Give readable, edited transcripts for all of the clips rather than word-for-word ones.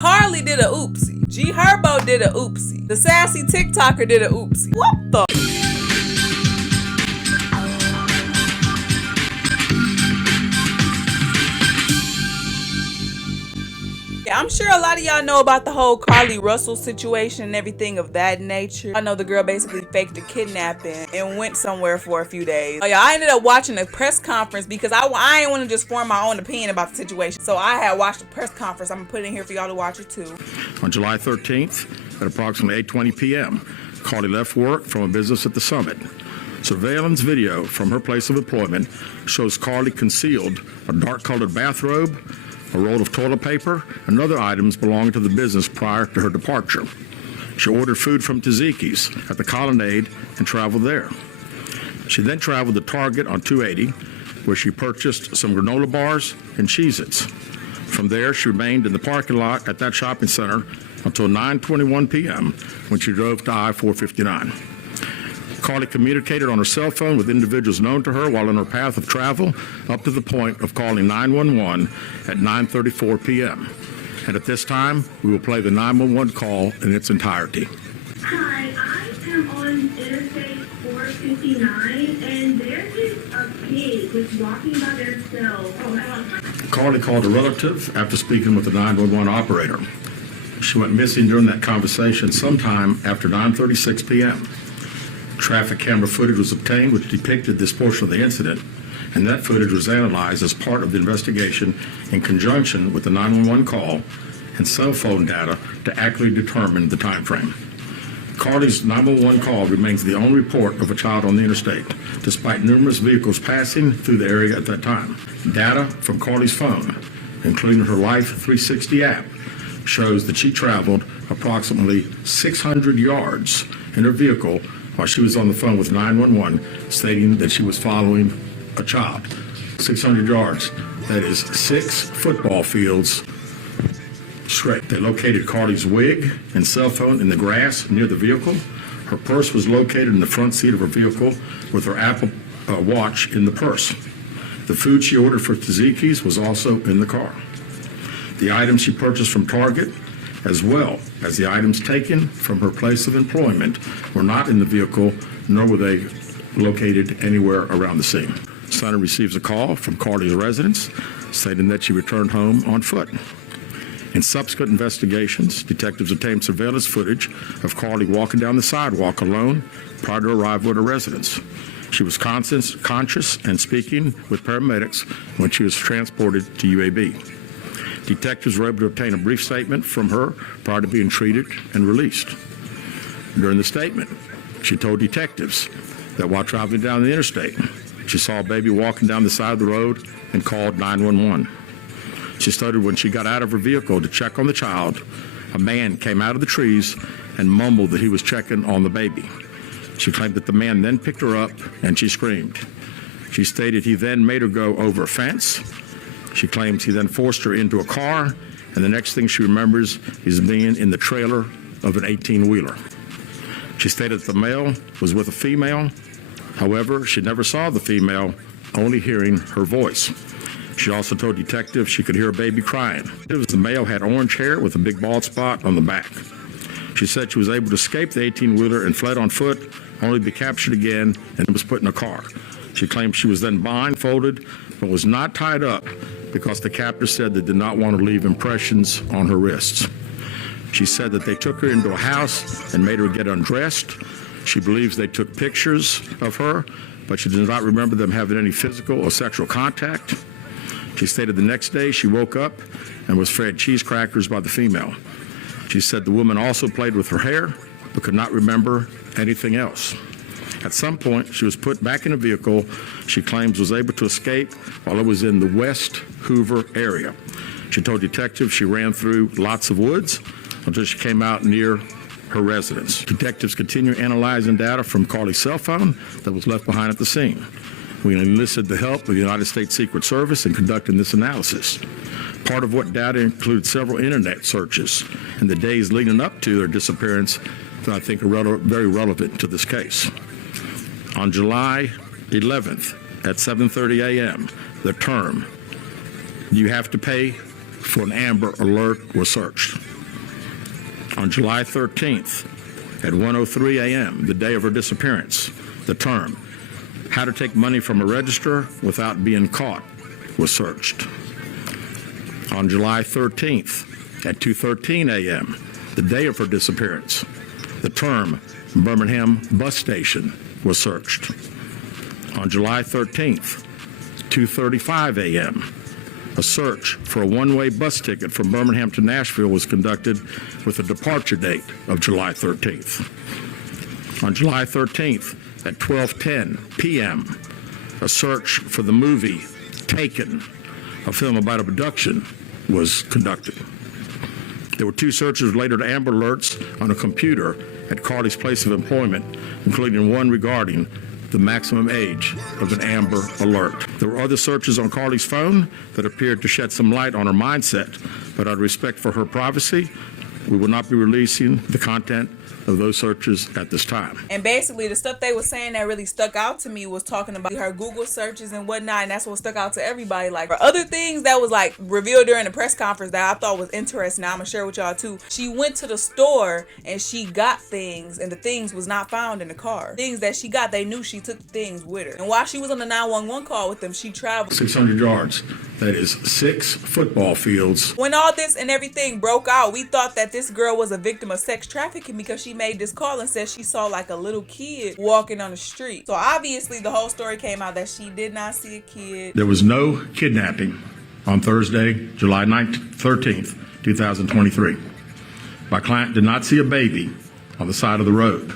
Harley did a oopsie. G Herbo did a oopsie. The sassy TikToker did a oopsie. What the? I'm sure a lot of y'all know about the whole Carly Russell situation and everything of that nature. I know the girl basically faked a kidnapping and went somewhere for a few days. Oh yeah, I ended up watching a press conference because I ain't want to just form my own opinion about the situation. So I had watched the press conference. I'm gonna put it in here for y'all to watch it too. On July 13th, at approximately 8:20 p.m., Carly left work from a business at the Summit. Surveillance video from her place of employment shows Carly concealed a dark-colored bathrobe, a roll of toilet paper, and other items belonging to the business prior to her departure. She ordered food from Tzatziki's at the Colonnade and traveled there. She then traveled to Target on 280, where she purchased some granola bars and Cheez-Its. From there, she remained in the parking lot at that shopping center until 9:21 p.m. when she drove to I-459. Carly communicated on her cell phone with individuals known to her while on her path of travel up to the point of calling 911 at 9:34 p.m. And at this time, we will play the 911 call in its entirety. Hi, I am on Interstate 459, and there is a pig that's walking by themselves. Carly called a relative after speaking with the 911 operator. She went missing during that conversation sometime after 9:36 p.m. Traffic camera footage was obtained which depicted this portion of the incident, and that footage was analyzed as part of the investigation in conjunction with the 911 call and cell phone data to accurately determine the time frame. Carly's 911 call remains the only report of a child on the interstate, despite numerous vehicles passing through the area at that time. Data from Carly's phone, including her Life 360 app, shows that she traveled approximately 600 yards in her vehicle while she was on the phone with 911, stating that she was following a child. 600 yards, that is 6 football fields straight. They located Carly's wig and cell phone in the grass near the vehicle. Her purse was located in the front seat of her vehicle with her Apple Watch in the purse. The food she ordered for Tzatziki's was also in the car. The items she purchased from Target, as well as the items taken from her place of employment, were not in the vehicle, nor were they located anywhere around the scene. Sonny receives a call from Carly's residence stating that she returned home on foot. In subsequent investigations, detectives obtained surveillance footage of Carly walking down the sidewalk alone prior to arrival at her residence. She was conscious and speaking with paramedics when she was transported to UAB. Detectives were able to obtain a brief statement from her prior to being treated and released. During the statement, she told detectives that while traveling down the interstate, she saw a baby walking down the side of the road and called 911. She stated when she got out of her vehicle to check on the child, a man came out of the trees and mumbled that he was checking on the baby. She claimed that the man then picked her up and she screamed. She stated he then made her go over a fence. She claims he then forced her into a car, and the next thing she remembers is being in the trailer of an 18-wheeler. She stated that the male was with a female. However, she never saw the female, only hearing her voice. She also told detectives she could hear a baby crying. The male had orange hair with a big bald spot on the back. She said she was able to escape the 18-wheeler and fled on foot, only to be captured again and was put in a car. She claimed she was then blindfolded, but was not tied up because the captor said they did not want to leave impressions on her wrists. She said that they took her into a house and made her get undressed. She believes they took pictures of her, but she does not remember them having any physical or sexual contact. She stated the next day she woke up and was fed cheese crackers by the female. She said the woman also played with her hair, but could not remember anything else. At some point, she was put back in a vehicle she claims was able to escape while it was in the West Hoover area. She told detectives she ran through lots of woods until she came out near her residence. Detectives continue analyzing data from Carly's cell phone that was left behind at the scene. We enlisted the help of the United States Secret Service in conducting this analysis. Part of what data includes several internet searches in the days leading up to their disappearance that I think are very relevant to this case. On July 11th at 7:30 a.m., the term, "you have to pay for an Amber Alert" was searched. On July 13th at 1:03 a.m., the day of her disappearance, the term, "how to take money from a register without being caught," was searched. On July 13th at 2:13 a.m., the day of her disappearance, the term Birmingham bus station was searched. On July 13th, 2:35 a.m., a search for a one-way bus ticket from Birmingham to Nashville was conducted with a departure date of July 13th. On July 13th at 12:10 p.m., a search for the movie Taken, a film about abduction, was conducted. There were 2 searches related to Amber Alerts on a computer at Carly's place of employment, including one regarding the maximum age of an Amber Alert. There were other searches on Carly's phone that appeared to shed some light on her mindset, but out of respect for her privacy, we will not be releasing the content of those searches at this time. And basically the stuff they were saying that really stuck out to me was talking about her Google searches and whatnot, and that's what stuck out to everybody. Like, for other things that was like revealed during the press conference that I thought was interesting, now I'm gonna share with y'all too. She went to the store and she got things, and the things was not found in the car. Things that she got, they knew she took the things with her. And while she was on the 911 call with them, she traveled 600 yards. That is 6 football fields. When all this and everything broke out, we thought that this girl was a victim of sex trafficking because she made this call and said she saw like a little kid walking on the street. So obviously the whole story came out that she did not see a kid. There was no kidnapping on Thursday, July 13th, 2023. My client did not see a baby on the side of the road.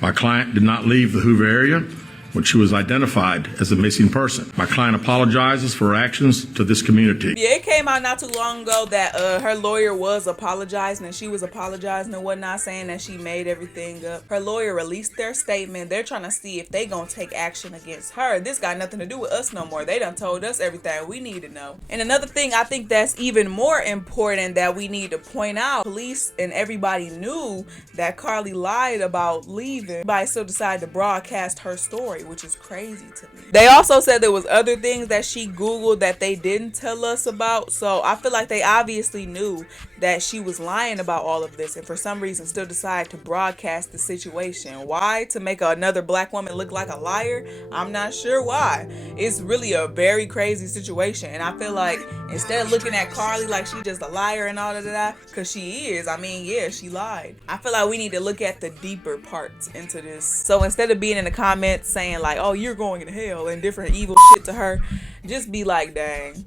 My client did not leave the Hoover area when she was identified as a missing person. My client apologizes for her actions to this community. Yeah, it came out not too long ago that her lawyer was apologizing, and she was apologizing and whatnot, saying that she made everything up. Her lawyer released their statement. They're trying to see if they gonna take action against her. This got nothing to do with us no more. They done told us everything we need to know. And another thing I think that's even more important that we need to point out, police and everybody knew that Carly lied about leaving, but still decided to broadcast her story, which is crazy to me. They also said there was other things that she Googled that they didn't tell us about. So I feel like they obviously knew that she was lying about all of this, and for some reason still decided to broadcast the situation. Why? To make another black woman look like a liar? I'm not sure why. It's really a very crazy situation, and I feel like instead of looking at Carly like she's just a liar and all of that, because she is, I mean, yeah, she lied. I feel like we need to look at the deeper parts into this. So instead of being in the comments saying like, oh, you're going to hell and different evil shit to her, just be like, dang.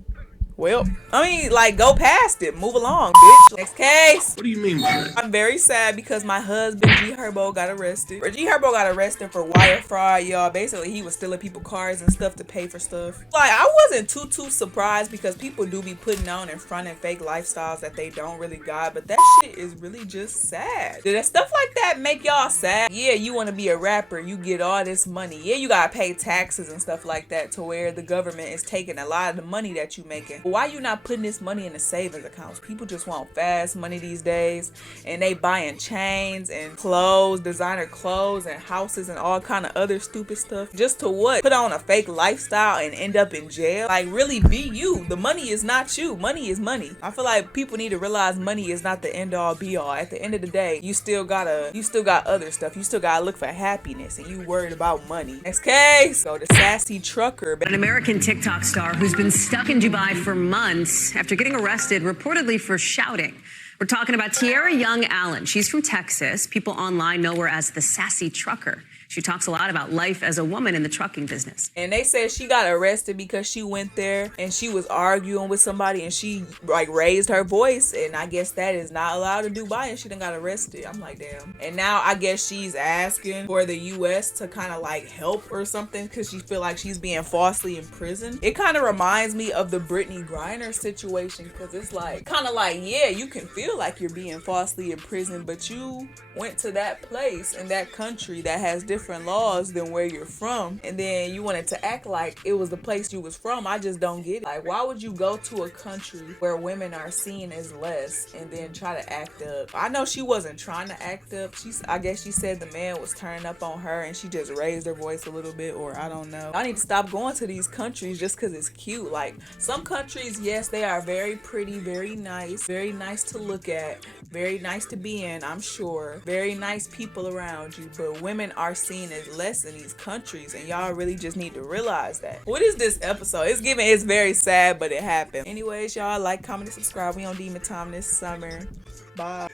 Well, I mean, like, go past it. Move along, bitch. Next case. What do you mean by that? I'm very sad because my husband, G Herbo, got arrested. G Herbo got arrested for wire fraud, y'all. Basically, he was stealing people's cars and stuff to pay for stuff. Like, I wasn't too surprised because people do be putting on and fronting fake lifestyles that they don't really got. But that shit is really just sad. Did that stuff like that make y'all sad? Yeah, you want to be a rapper. You get all this money. Yeah, you got to pay taxes and stuff like that to where the government is taking a lot of the money that you making. Why you not putting this money in the savings accounts? People just want fast money these days, and they buying chains and clothes, designer clothes and houses and all kind of other stupid stuff just to what? Put on a fake lifestyle and end up in jail? Like, really be you. The money is not you. Money is money. I feel like people need to realize money is not the end all be all. At the end of the day, you still got other stuff. You still gotta look for happiness, and you worried about money. Next case. So the sassy trucker. An American TikTok star who's been stuck in Dubai for months after getting arrested reportedly for shouting. We're talking about Tayranny Young Allen. She's from Texas. People online know her as the sassy trucker. She talks a lot about life as a woman in the trucking business. And they said she got arrested because she went there and she was arguing with somebody and she like raised her voice, and I guess that is not allowed in Dubai, and she done got arrested. I'm like, damn. And now I guess she's asking for the US to kind of like help or something because she feel like she's being falsely imprisoned. It kind of reminds me of the Brittany Griner situation, because it's like kind of like, yeah, you can feel like you're being falsely imprisoned, but you went to that place in that country that has different different laws than where you're from, and then you wanted to act like it was the place you was from. I just don't get it. Like, why would you go to a country where women are seen as less and then try to act up? I know she wasn't trying to act up. I guess she said the man was turning up on her and she just raised her voice a little bit, or I don't know. I need to stop going to these countries just because it's cute. Like, some countries, yes, they are very pretty, very nice to look at, very nice to be in, I'm sure. Very nice people around you, but women are seen as less in these countries, and y'all really just need to realize that. What is this episode? It's very sad, but it happened. Anyways, y'all, like, comment, and subscribe. We on Demon Time this summer. Bye.